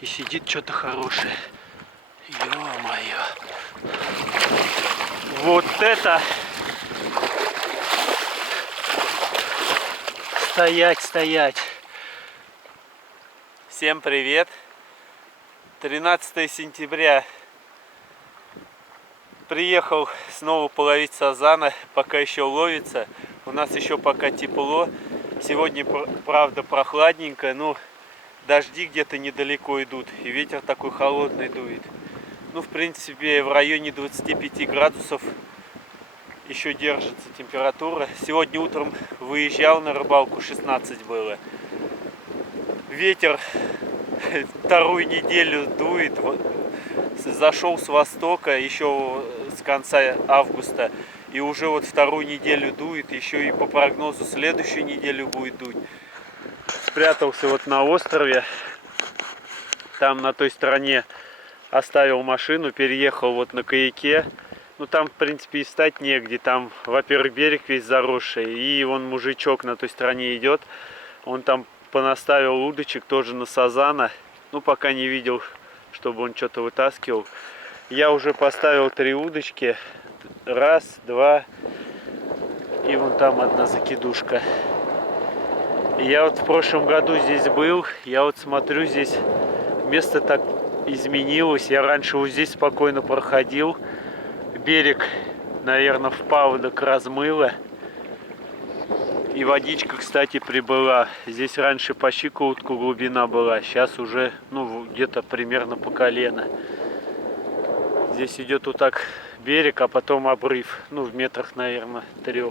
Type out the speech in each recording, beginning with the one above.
И сидит что-то хорошее. Ё-моё. Вот это... Стоять, стоять. Всем привет. 13 сентября. Приехал снова половить сазана, пока еще ловится. У нас еще пока тепло. Сегодня, правда, прохладненько, но дожди где-то недалеко идут. И ветер такой холодный дует. Ну, в принципе, в районе 25 градусов еще держится температура. Сегодня утром выезжал на рыбалку, 16 было. Ветер вторую неделю дует. Зашел с востока еще с конца августа. И уже вот вторую неделю дует. Еще и по прогнозу следующую неделю будет дуть. Спрятался вот на острове. Там на той стороне оставил машину. Переехал вот на каяке. Ну там в принципе и встать негде. Там, во-первых, берег весь заросший. И вон мужичок на той стороне идет. Он там понаставил удочек тоже на сазана. Ну пока не видел, чтобы он что-то вытаскивал. Я уже поставил 3 удочки. Раз, два. И вон там одна закидушка. И я вот в прошлом году здесь был. Я вот смотрю, здесь место так изменилось. Я раньше вот здесь спокойно проходил. Берег, наверное, в паводок размыло. И водичка, кстати, прибыла. Здесь раньше по щиколотку глубина была. Сейчас уже, ну, где-то примерно по колено. Здесь идет вот так берег, а потом обрыв. Ну, в метрах, наверное, 3.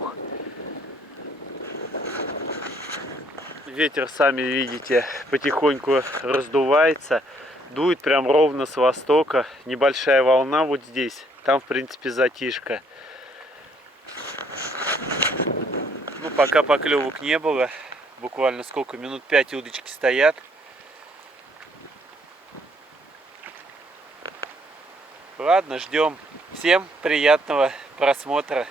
Ветер, сами видите, потихоньку раздувается. Дует прям ровно с востока. Небольшая волна вот здесь. Там, в принципе, затишка. Ну, пока поклевок не было. Буквально сколько? Минут 5 удочки стоят. Ладно, ждем. Всем приятного просмотра.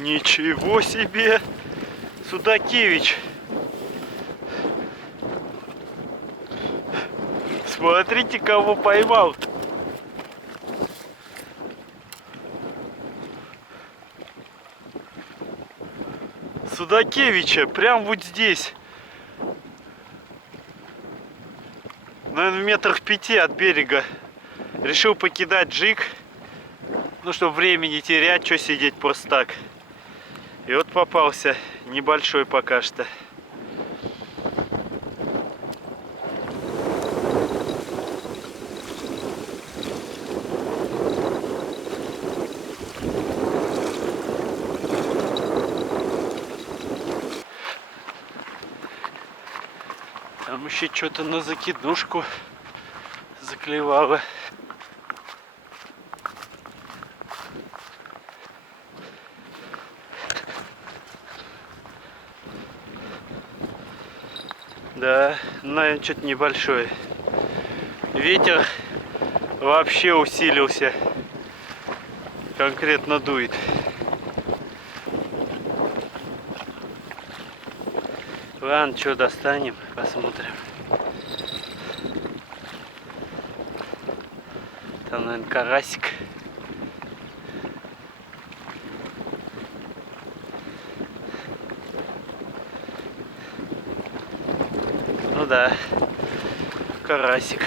Ничего себе! Судакевич! Смотрите, кого поймал! Судакевича! Прям вот здесь! Наверное, в метрах 5 от берега. Решил покидать джиг. Ну, чтобы времени не терять, что сидеть просто так. И вот попался, небольшой пока что. Там еще что-то на закидушку заклевало. Да, наверное, что-то небольшое. Ветер вообще усилился. Конкретно дует. Ладно, что достанем, посмотрим. Там, наверное, карасик. Ну да, карасик.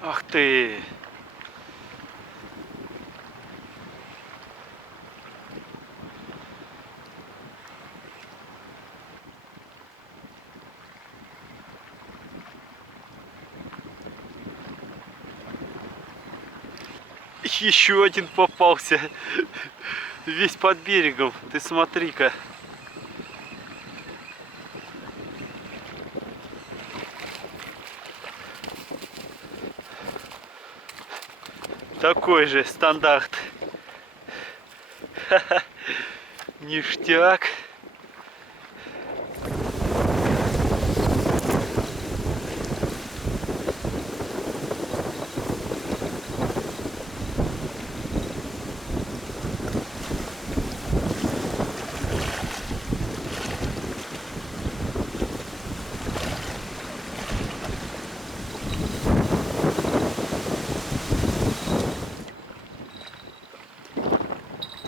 Ах ты! Еще один попался. Весь под берегом. Ты смотри-ка. Такой же стандарт. Ништяк.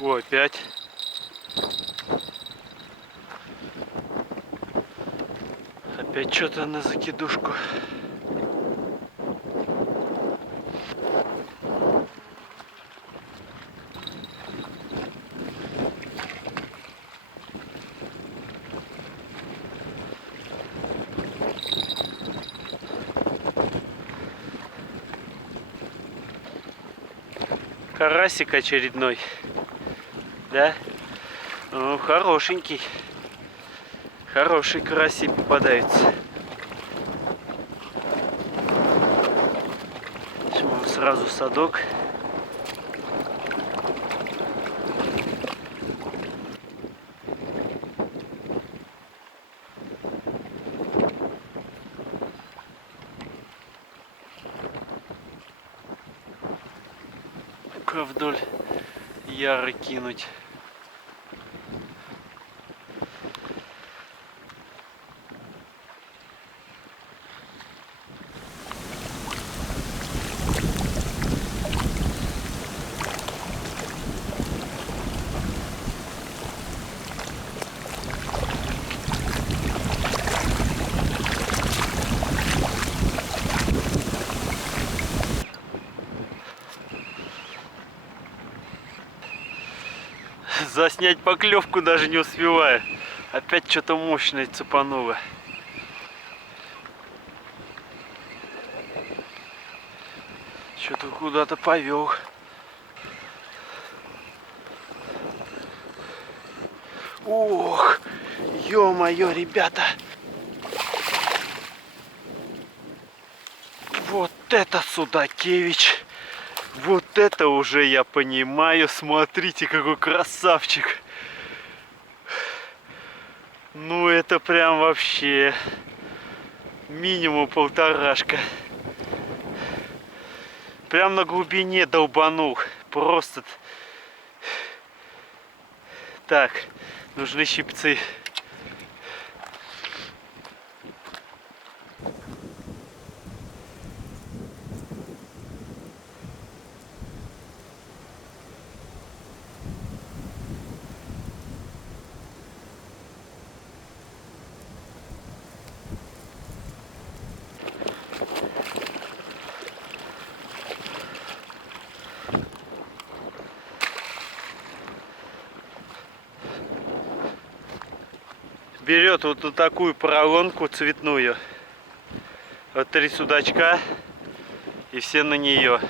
О, опять. Опять что-то на закидушку. Карасик очередной. Да? Ну, хорошенький. Хороший карасик попадается. Сейчас сразу садок. Вдоль яры кинуть. Заснять поклевку даже не успеваю. Опять что-то мощное цепануло. Что-то куда-то повел. Ох, ё-моё, ребята. Вот это Судакевич. Вот это уже я понимаю. Смотрите, какой красавчик. Ну это прям вообще минимум полторашка. Прям на глубине долбанул. Просто Так, нужны щипцы. Берет вот такую поролонку цветную. Вот 3 судачка и все на нее.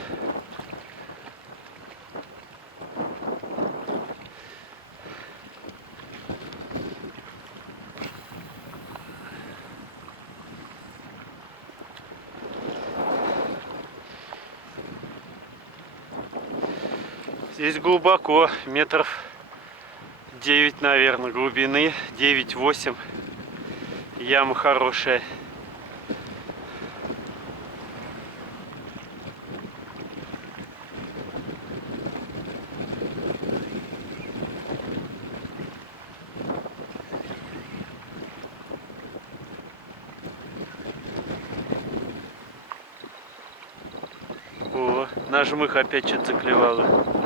Здесь глубоко, метров 9, наверное, глубины, 9-8. Яма хорошая. О, на жмых опять что-то заклевало.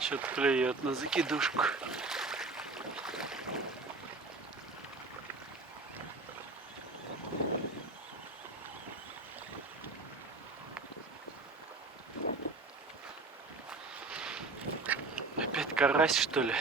Что-то клюет на закидушку. Опять карась, что ли?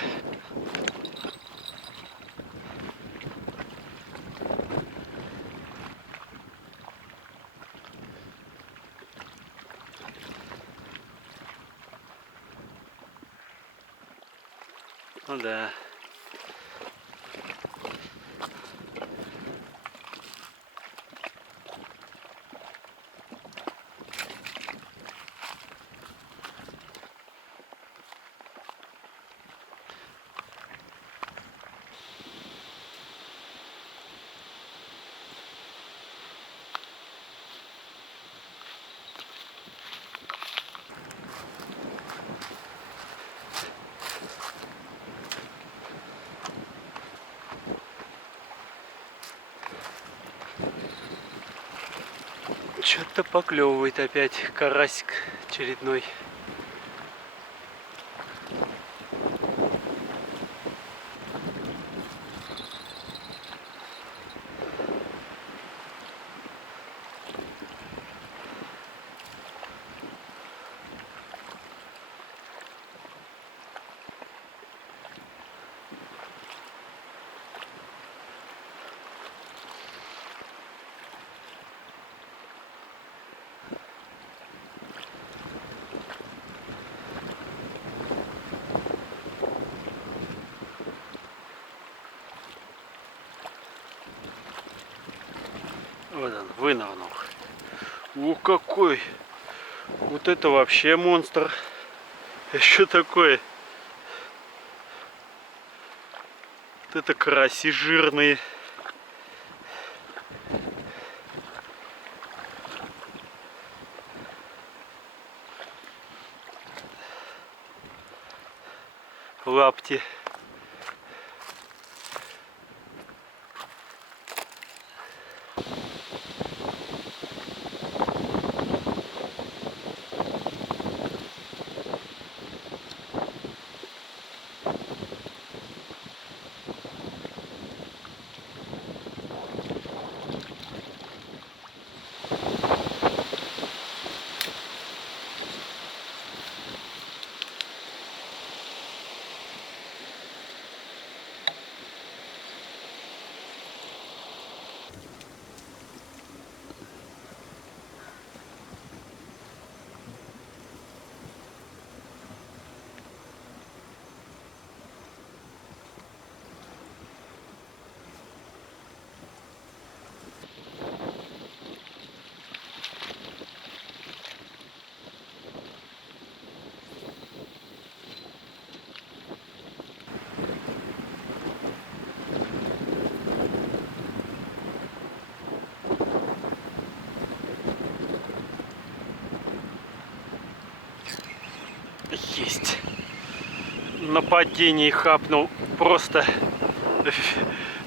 Ну да. Что-то поклевывает опять карасик очередной. Вот он, вынырнул. О, какой! Вот это вообще монстр. Еще такой. Вот это караси жирные. Лапти. на падении хапнул. Просто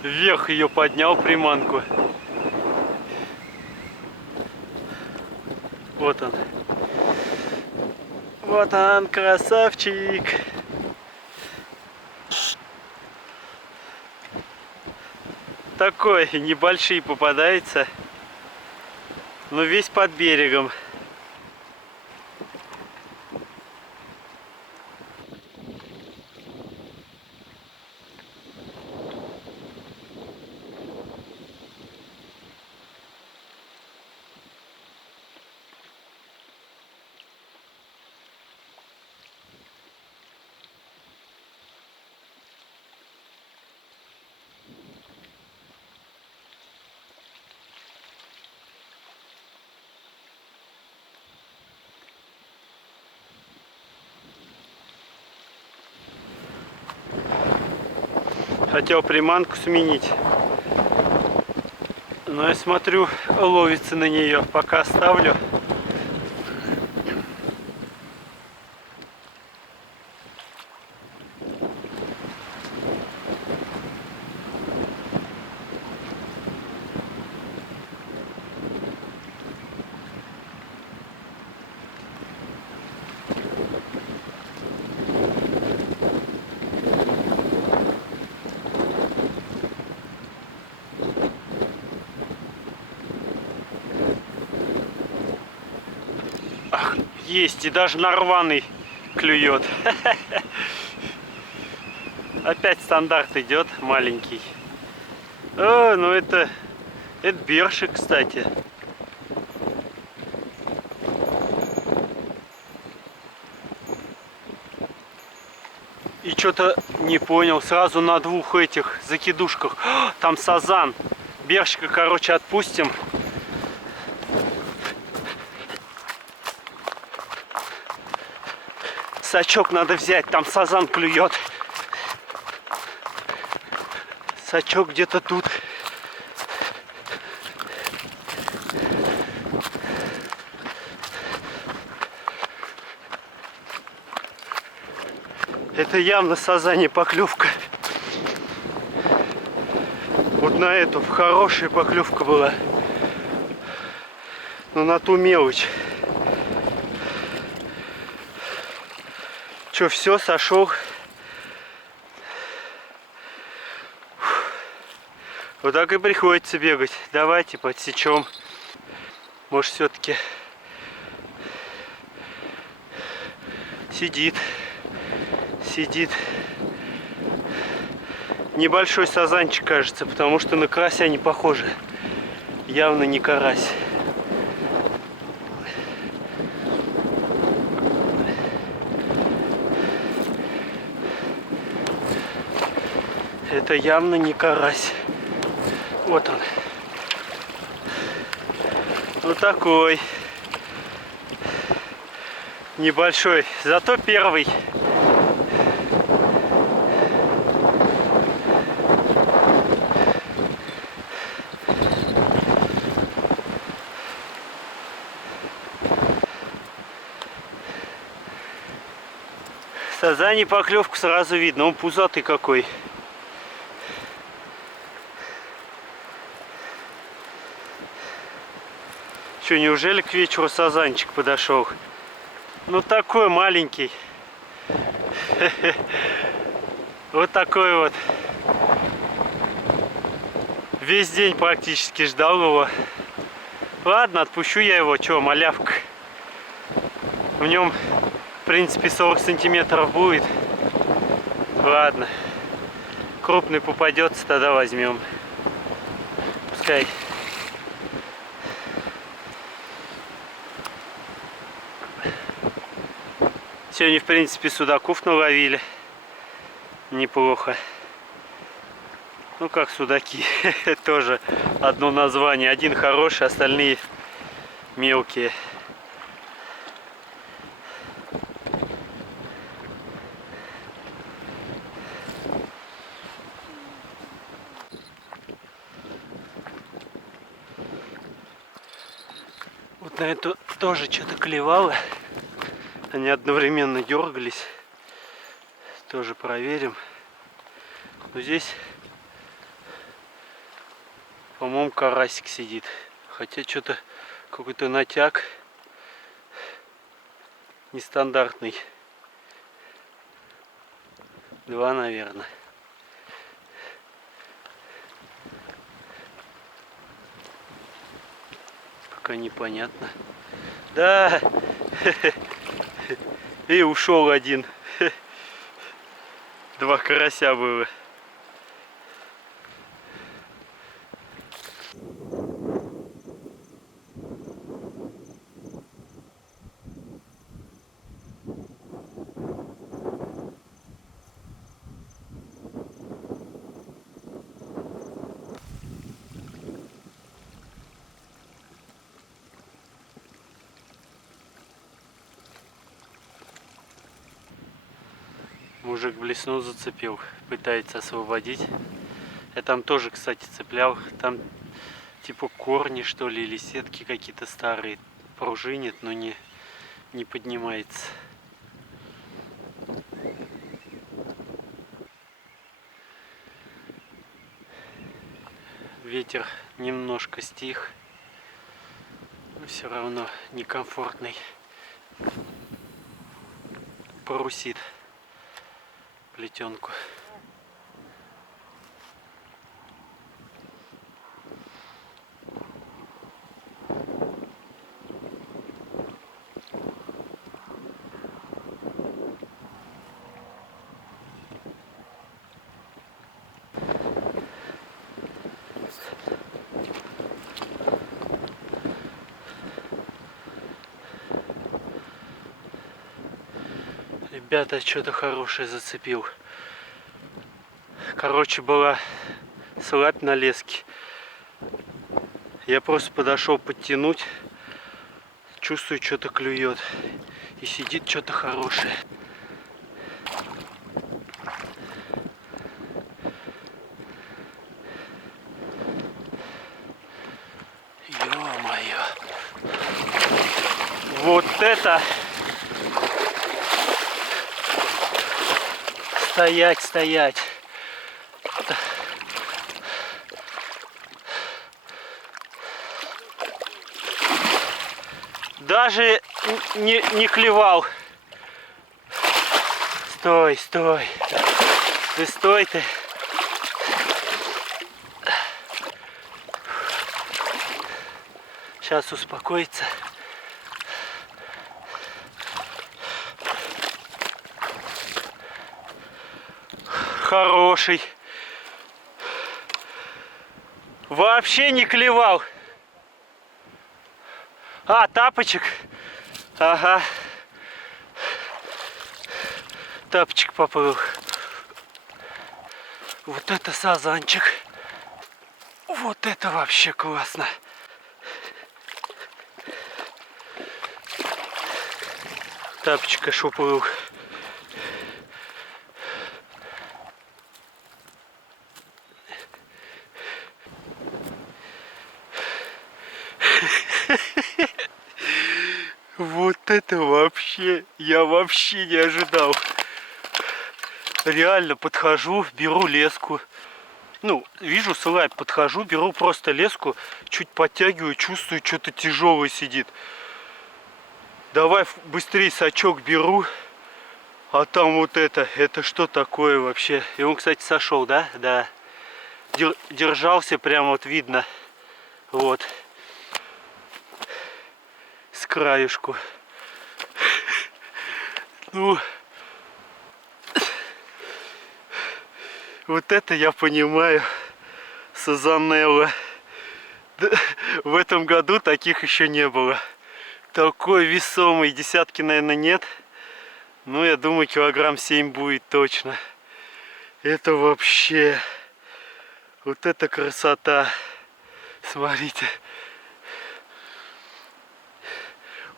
вверх ее поднял приманку. Вот он. Вот он, красавчик. Такой небольшие попадается, но весь под берегом. Хотел приманку сменить, но я смотрю, ловится на нее. Пока оставлю. Ах, есть, и даже на рваный клюет. Опять стандарт идет, маленький. О, ну это бершик, кстати. И что-то не понял, сразу на двух этих закидушках. О, там сазан. Бершика, короче, отпустим. Сачок надо взять, там сазан клюет. Сачок где-то тут. Это явно сазанья поклевка. Вот на эту хорошая поклевка была. Но на ту мелочь. Че, все, сошел. Вот так и приходится бегать. Давайте подсечем. Может, все-таки сидит. Небольшой сазанчик, кажется, потому что на карася не похожи. Явно не карась. Это явно не карась. Вот он. Вот такой. Небольшой. Зато первый. Сазани поклевку сразу видно. Он пузатый какой. Что, неужели к вечеру сазанчик подошел? Ну такой маленький. Вот такой вот. Весь день практически ждал его. Ладно, отпущу я его. Че, малявка. В нем, в принципе, 40 сантиметров будет. Ладно. Крупный попадется, тогда возьмем. Пускай. Сегодня, в принципе, судаков наловили. Неплохо. Ну, как судаки. Тоже одно название. Один хороший, остальные мелкие. Вот на эту тоже что-то клевало. Они одновременно дергались. тоже проверим. Но здесь, по-моему, карасик сидит. Хотя что-то какой-то натяг нестандартный. 2, наверное. Пока непонятно. Да! И ушел один. 2 карася было. Мужик блеснул, зацепил, пытается освободить. Я там тоже, кстати, цеплял. Там типа корни, что ли, или сетки какие-то старые. Пружинит, но не поднимается. Ветер немножко стих. Но все равно некомфортный. Парусит плетенку. Ребята, что-то хорошее зацепил. Короче, была слабь на леске. Я просто подошел подтянуть. Чувствую, что-то клюет. И сидит что-то хорошее. Ё-моё. Вот это... Стоять, стоять. Даже не клевал. Стой, стой. Ты стой ты. Сейчас успокоится. Хороший. Вообще не клевал. А, тапочек. Ага. Тапочек поплыл. Вот это сазанчик. Вот это вообще классно. Тапочек аж уплыл. Вот это вообще, я вообще не ожидал. Реально подхожу, беру леску. Ну, вижу слабь, подхожу, беру просто леску, чуть подтягиваю, чувствую, что-то тяжелое сидит. Давай быстрее сачок беру. А там вот это что такое вообще? И он, кстати, сошел, да? Да. Держался, прям вот видно. Вот. С краюшку. Ну, вот это я понимаю, сазанелла. В этом году таких еще не было. Такой весомый, десятки, наверное, нет. Ну, я думаю, килограмм 7 будет точно. Это вообще... Вот это красота. Смотрите.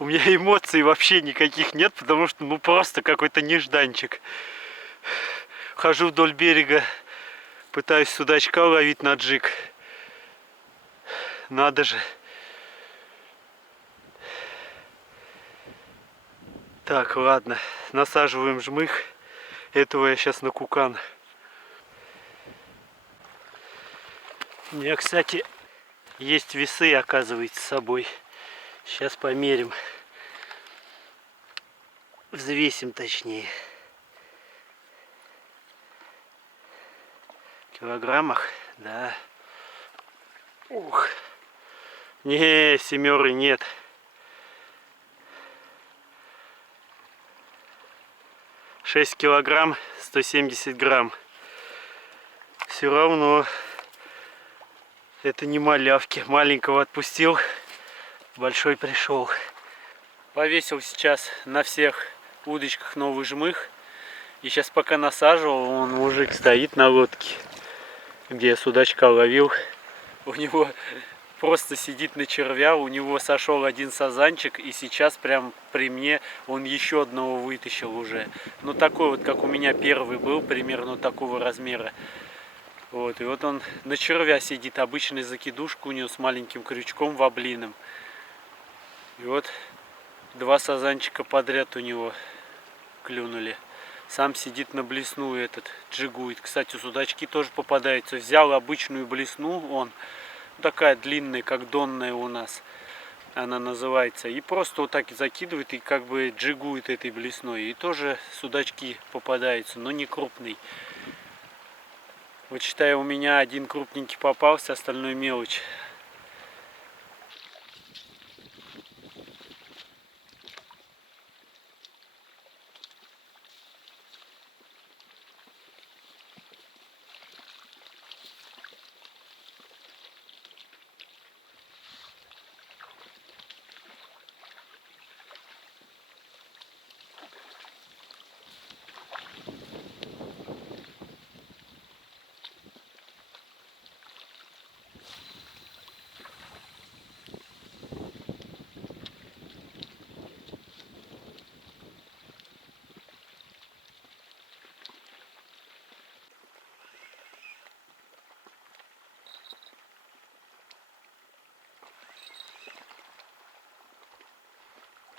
У меня эмоций вообще никаких нет, потому что ну просто какой-то нежданчик. Хожу вдоль берега, пытаюсь судачка ловить на джиг. Надо же. Так, ладно, насаживаем жмых. Этого я сейчас на кукан. У меня, кстати, есть весы, оказывается, с собой. Сейчас померим. Взвесим точнее. В килограммах, да. Ух. Не, семеры нет. Шесть килограмм 170 грамм. Все равно это не малявки. Маленького отпустил, большой пришел. Повесил сейчас на всех удочках новый жмых. И сейчас пока насаживал, вон мужик стоит на лодке, где я судачка ловил. У него просто сидит на червя, у него сошел один сазанчик, и сейчас прям при мне он еще одного вытащил уже. Ну такой вот, как у меня первый был, примерно такого размера. Вот, и вот он на червя сидит, обычная закидушка у него с маленьким крючком воблиным. И вот два сазанчика подряд у него клюнули. Сам сидит на блесну этот, джигует. Кстати, судачки тоже попадаются. Взял обычную блесну, он такая длинная, как донная у нас она называется. И просто вот так закидывает и как бы джигует этой блесной. И тоже судачки попадаются, но не крупный. Вот считаю, у меня один крупненький попался, остальное мелочь.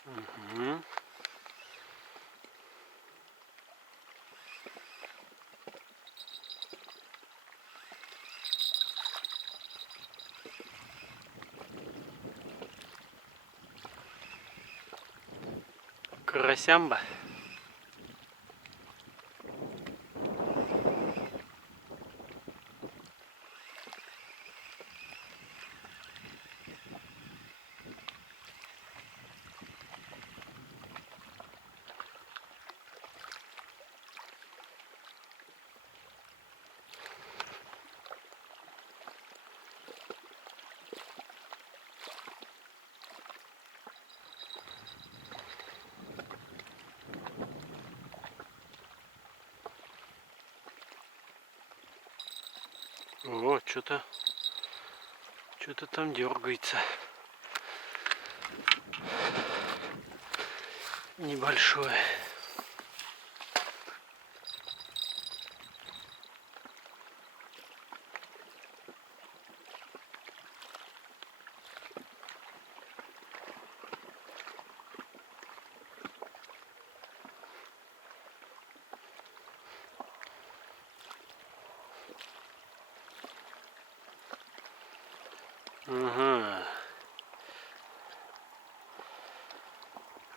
Угу. Карасямба. О, что-то там дергается. Небольшое. Ага.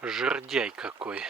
Жердяй какой.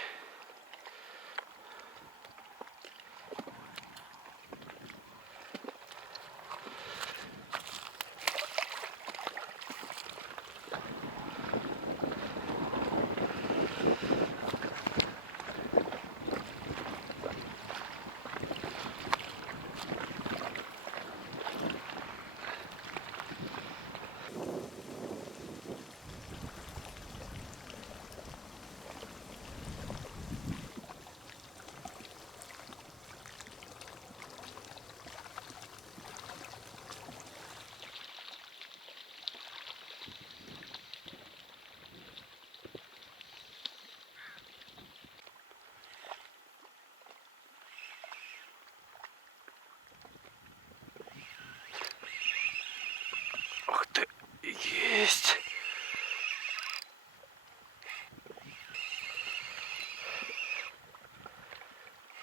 Ух ты, есть.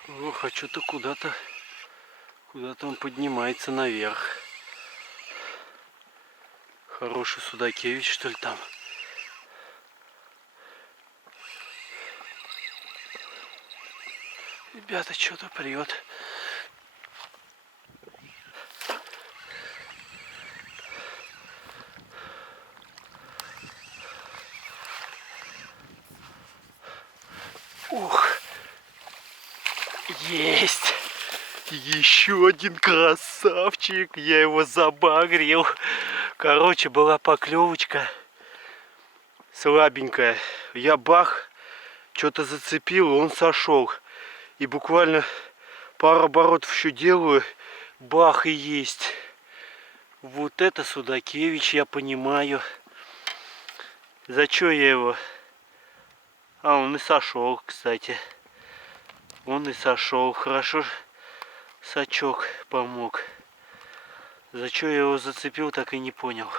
Ох, что-то куда-то он поднимается наверх. Хороший Судакевич, что ли, там. Ребята, что-то прет. Ух! Есть! Еще один красавчик! Я его забагрил. Короче, была поклевочка слабенькая. Я бах, что-то зацепил, и он сошел. И буквально пару оборотов еще делаю, бах, и есть. Вот это Судакевич, я понимаю. За что я его? А, он и сошел, кстати. Он и сошел. Хорошо, сачок помог. За что я его зацепил, так и не понял.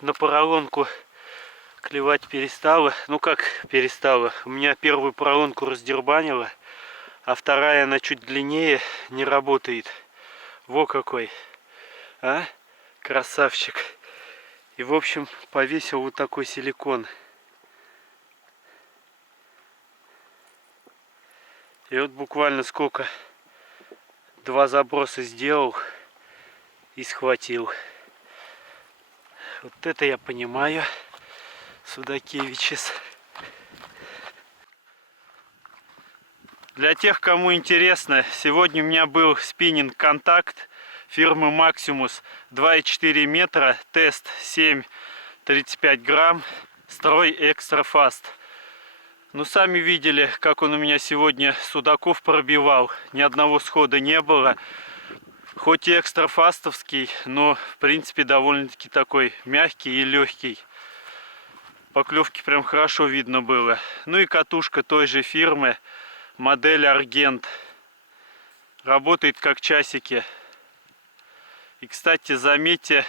На поролонку клевать перестала. Ну как перестала? У меня первую поролонку раздербанила, а вторая, она чуть длиннее, не работает. Во какой. А? Красавчик. И в общем повесил вот такой силикон. И вот буквально сколько? 2 заброса сделал и схватил. Вот это я понимаю. Судакевичес. Для тех, кому интересно, сегодня у меня был спиннинг контакт фирмы Maximus 2,4 метра, тест 7,35 грамм, строй экстра фаст. Ну, сами видели, как он у меня сегодня судаков пробивал. Ни одного схода не было. Хоть и экстра фастовский, но в принципе довольно-таки такой мягкий и легкий. Поклевки прям хорошо видно было. Ну и катушка той же фирмы, модель Аргент. Работает как часики. И, кстати, заметьте,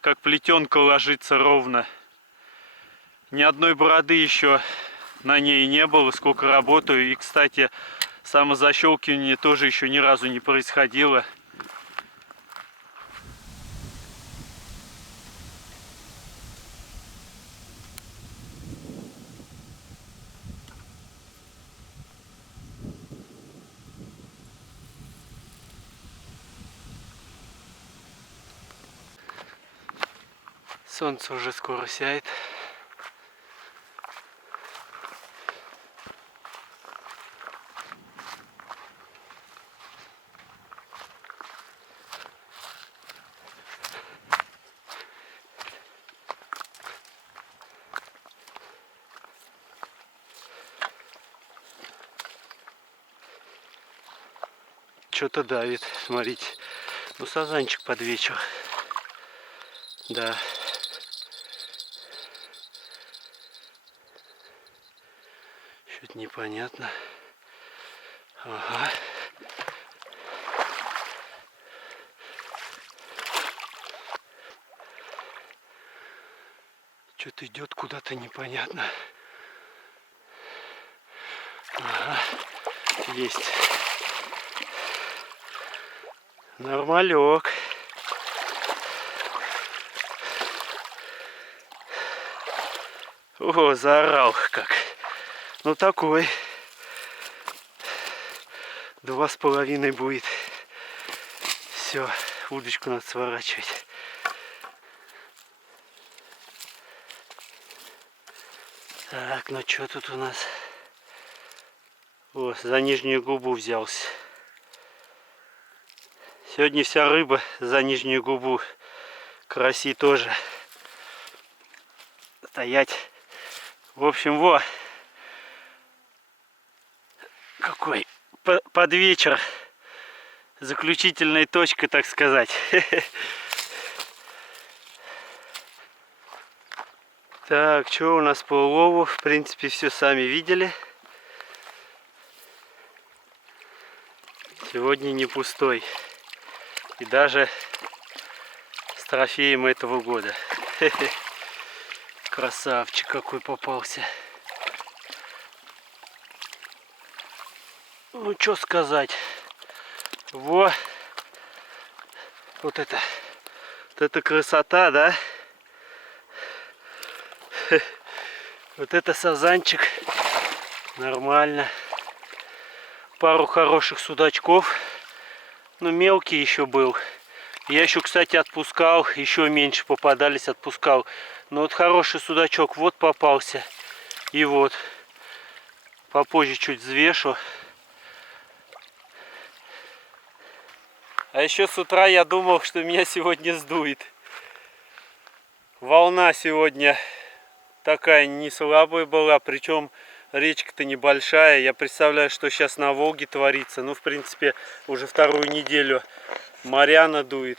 как плетенка ложится ровно. Ни одной бороды еще на ней не было, сколько работаю. И, кстати, самозащелкивание тоже еще ни разу не происходило. Солнце уже скоро сядет. Что-то давит, смотрите. Ну, сазанчик под вечер. Да. Что-то непонятно. Ага. Что-то идет куда-то непонятно. Ага. Есть. Нормалек. О, заорал как. Ну такой. 2,5 будет. Все, удочку надо сворачивать. Так, ну что тут у нас? О, за нижнюю губу взялся. Сегодня вся рыба за нижнюю губу. Караси тоже. Стоять. В общем, во. Какой под вечер. Заключительная точка, так сказать. Так, что у нас по улову? В принципе, все сами видели. Сегодня не пустой. И даже с трофеем этого года. Красавчик какой попался. Ну что сказать. Вот это красота, да? Вот это сазанчик. Нормально. Пару хороших судачков. Ну, мелкий еще был. Я еще, кстати, отпускал. Еще меньше попадались, отпускал. Но вот хороший судачок вот попался. И вот. Попозже чуть взвешу. А еще с утра я думал, что меня сегодня сдует. Волна сегодня такая не слабая была. Причем речка-то небольшая. Я представляю, что сейчас на Волге творится. Ну, в принципе, уже вторую неделю моряна дует.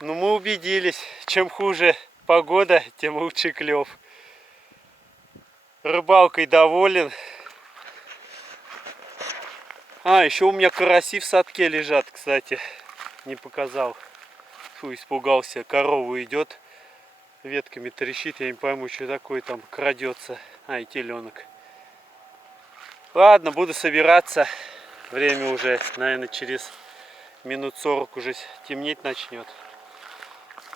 Но мы убедились, чем хуже погода, тем лучше клев. Рыбалкой доволен. А, еще у меня караси в садке лежат, кстати. Не показал. Фу, испугался. Корова идет, ветками трещит. Я не пойму, что такое там крадется. А, и теленок. Ладно, буду собираться. Время уже, наверное, через минут 40 уже темнеть начнет.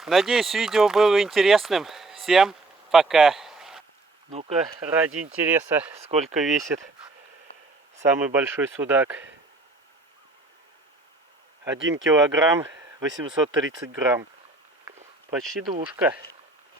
Надеюсь, видео было интересным. Всем пока. Ну-ка, ради интереса, сколько весит самый большой судак. 1 килограмм 830 грамм. Почти двушка.